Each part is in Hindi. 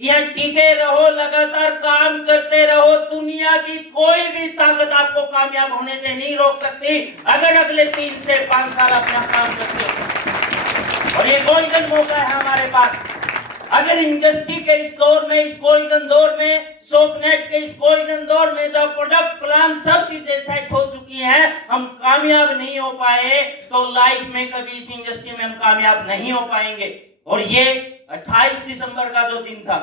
यहाँ टिके रहो, लगातार काम करते रहो। दुनिया की कोई भी ताकत आपको कामयाब होने से नहीं रोक सकती अगर अगले 3 से 5 साल अपना काम करते हो। और ये गोल्डन मौका है हमारे पास। अगर इंडस्ट्री के इस दौर में, इस गोल्डन दौर में, सोपनेट के इस गोल्डन दौर में जब प्रोडक्ट प्लान सब चीजें सेट हो चुकी हैं, हम कामयाब नहीं हो पाए तो लाइफ में कभी इस इंडस्ट्री में हम कामयाब नहीं हो पाएंगे। और ये 28 दिसंबर का जो दिन था,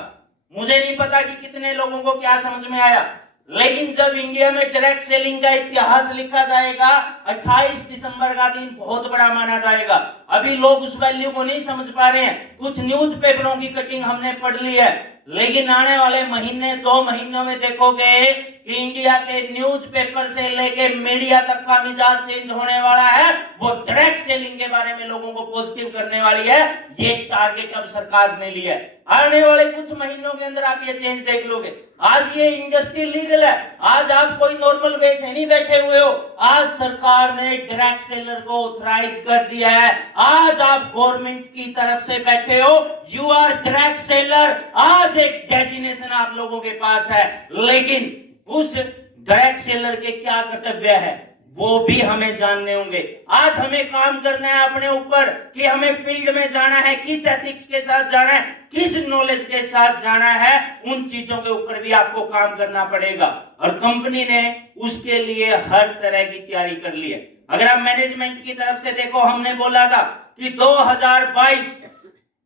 मुझे नहीं पता कि कितने लोगों को क्या समझ में आया, लेकिन जब इंडिया में डायरेक्ट सेलिंग का इतिहास लिखा जाएगा, 28 दिसंबर का दिन बहुत बड़ा माना जाएगा। अभी लोग उस वैल्यू को नहीं समझ पा रहे हैं। कुछ न्यूज़पेपरों की कटिंग हमने पढ़ ली है, लेकिन आने वाले महीने 2 महीनों में देखोगे कि इंडिया के न्यूज़पेपर से लेके मीडिया तक का मिजाज चेंज होने वाला है। वो डायरेक्ट सेलिंग के बारे में लोगों को पॉजिटिव करने वाली है। ये टारगेट अब सरकार ने लिया है। आने वाले कुछ महीनों के अंदर आप ये चेंज देख लोगे। आज ये इंडस्ट्री लीगल है, आज आप कोई नॉर्मल वे से नहीं बैठे हुए हो। आज सरकार ने डायरेक्ट सेलर को ऑथराइज कर दिया है। आज आप गवर्नमेंट की तरफ से बैठे हो, यू आर डायरेक्ट सेलर। आज एक डेजिग्नेशन आप लोगों के पास है, लेकिन उस डायरेक्ट सेलर के क्या कर्तव्य है वो भी हमें जानने होंगे। आज हमें काम करना है अपने ऊपर कि हमें फील्ड में जाना है, किस एथिक्स के साथ जाना है, किस नॉलेज के साथ जाना है। उन चीजों के ऊपर भी आपको काम करना पड़ेगा और कंपनी ने उसके लिए हर तरह की तैयारी कर ली है। अगर आप मैनेजमेंट की तरफ से देखो, हमने बोला था कि 2022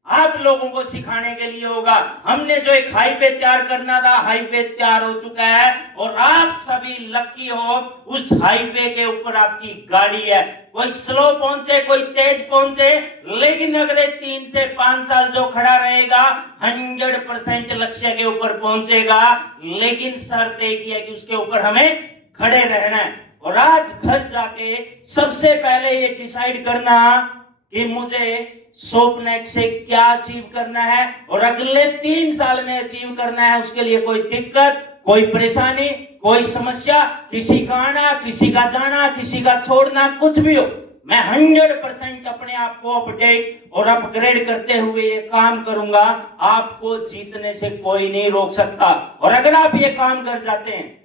आप लोगों को सिखाने के लिए होगा। हमने जो एक हाईवे तैयार करना था, हाईवे तैयार हो चुका है और आप सभी लकी हो, उस हाईवे के ऊपर आपकी गाड़ी है। कोई स्लो पहुंचे, कोई तेज पहुंचे, लेकिन अगले 3 से 5 साल जो खड़ा रहेगा 100% लक्ष्य के ऊपर पहुंचेगा। लेकिन शर्त एक ही है कि उसके ऊपर हमें खड़े रहना है। और आज घर जाके सबसे पहले ये डिसाइड करना कि मुझे सोपनेट से क्या अचीव करना है और अगले 3 साल में अचीव करना है। उसके लिए कोई दिक्कत, कोई परेशानी, कोई समस्या, किसी का आना, किसी का जाना, किसी का छोड़ना, कुछ भी हो, मैं 100% अपने आप को अपडेट और अपग्रेड करते हुए ये काम करूंगा। आपको जीतने से कोई नहीं रोक सकता। और अगर आप ये काम कर जाते हैं,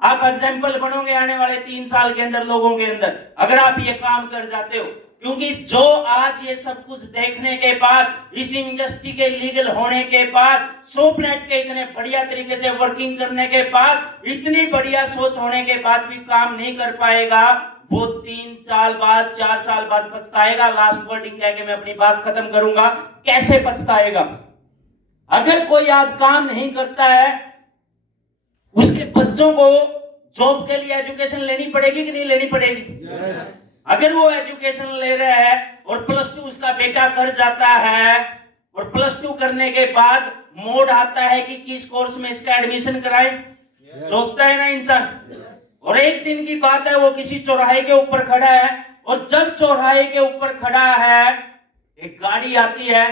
आप एग्जाम्पल बनोगे आने वाले 3 साल के अंदर लोगों के अंदर, अगर आप ये काम कर जाते हो। क्योंकि जो आज ये सब कुछ देखने के बाद, इस इंडस्ट्री के लीगल होने के बाद, सोपनेट के इतने बढ़िया तरीके से वर्किंग करने के बाद, इतनी बढ़िया सोच होने के बाद भी काम नहीं कर पाएगा, वो 3 साल बाद, 4 साल बाद पछताएगा। लास्ट वर्डिंग कह के मैं अपनी बात खत्म करूंगा। कैसे पछताएगा? अगर कोई आज काम नहीं करता है, उसके बच्चों को जॉब के लिए एजुकेशन लेनी पड़ेगी कि नहीं लेनी पड़ेगी? अगर वो एजुकेशन ले रहा है और +2 उसका बेटा कर जाता है और +2 करने के बाद मोड आता है कि किस कोर्स में इसका एडमिशन कराएं, सोचता है ना इंसान। और एक दिन की बात है, वो किसी चौराहे के ऊपर खड़ा है और जब चौराहे के ऊपर खड़ा है, एक गाड़ी आती है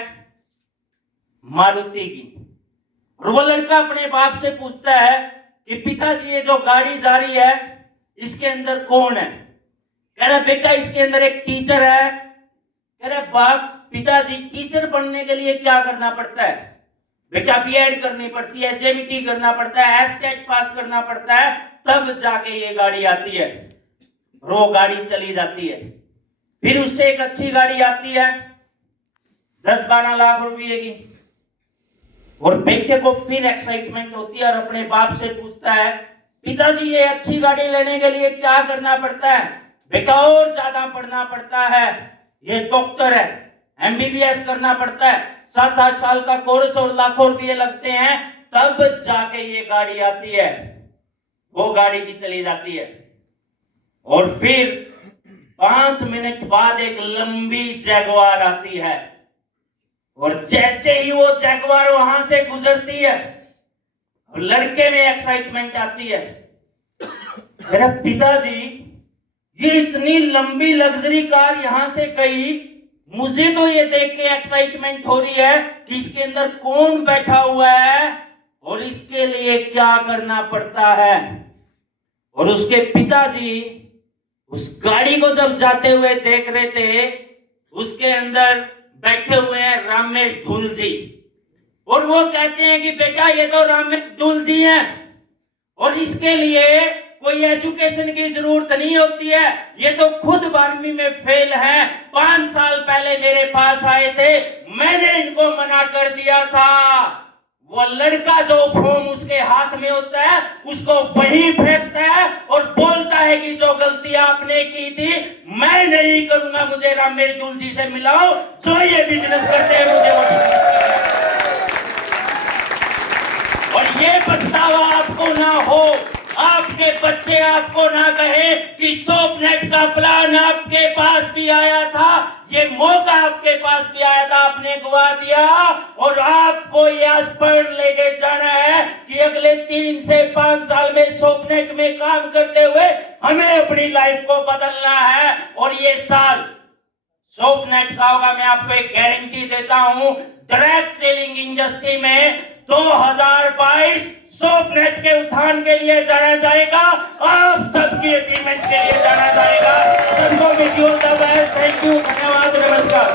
मारुति की, और वो लड़का अपने बाप से पूछता है कि पिताजी ये जो गाड़ी जा रही है इसके अंदर कौन है? कह रहा बेटा इसके अंदर एक टीचर है। कह रहा बाप, पिताजी टीचर बनने के लिए क्या करना पड़ता है? बेटा बीएड करनी पड़ती है, जेबीटी करना पड़ता है, एस्टेट पास करना पड़ता है, तब जाके ये गाड़ी आती है। वो गाड़ी चली जाती है। फिर उससे एक अच्छी गाड़ी आती है 10-12 लाख रुपए की, और बेटे को फिर एक्साइटमेंट होती है और अपने बाप से पूछता है पिताजी ये अच्छी गाड़ी लेने के लिए क्या करना पड़ता है? बेटा और ज्यादा पढ़ना पड़ता है, ये डॉक्टर है, एमबीबीएस करना पड़ता है, 7-8 साल का कोर्स और लाखों रुपये लगते हैं, तब जाके ये गाड़ी आती है। वो गाड़ी की चली जाती है और फिर 5 मिनट बाद एक लंबी जैगवार आती है और जैसे ही वो जैगवार वहां से गुजरती है, लड़के में एक्साइटमेंट आती है। मेरा पिताजी ये इतनी लंबी लग्जरी कार यहां से गई, मुझे तो ये देख के एक्साइटमेंट हो रही है कि इसके अंदर कौन बैठा हुआ है और इसके लिए क्या करना पड़ता है। और उसके पिताजी उस गाड़ी को जब जाते हुए देख रहे थे, उसके अंदर बैठे हुए हैं रामेश ढुल जी। और वो कहते हैं कि बेटा ये तो रामेश जी हैं और इसके लिए कोई एजुकेशन की जरूरत नहीं होती है, ये तो खुद 12वीं में फेल हैं। 5 साल पहले मेरे पास आए थे, मैंने इनको मना कर दिया था। वो लड़का जो फॉर्म उसके हाथ में होता है उसको वही फेंकता है और बोलता है कि जो गलती आपने की थी मैं नहीं करूंगा, मुझे रामेश जी से मिलाओ, जो ये बिजनेस करते हैं मुझे वो। और ये पछतावा आपको ना हो, आपके बच्चे आपको ना कहे कि सोपनेट का प्लान आपके पास भी आया था, ये मौका आपके पास भी आया था, आपने गवा दिया। और आपको ये आज पढ़ लेके जाना है कि अगले 3 से 5 साल में सोपनेट में काम करते हुए हमें अपनी लाइफ को बदलना है। और ये साल सोपनेट का होगा, मैं आपको एक गारंटी देता हूं, डायरेक्ट सेलिंग इंडस्ट्री में 2022 सोपनेट के उत्थान के लिए जाना जाएगा, आप सबकी अचीवमेंट के लिए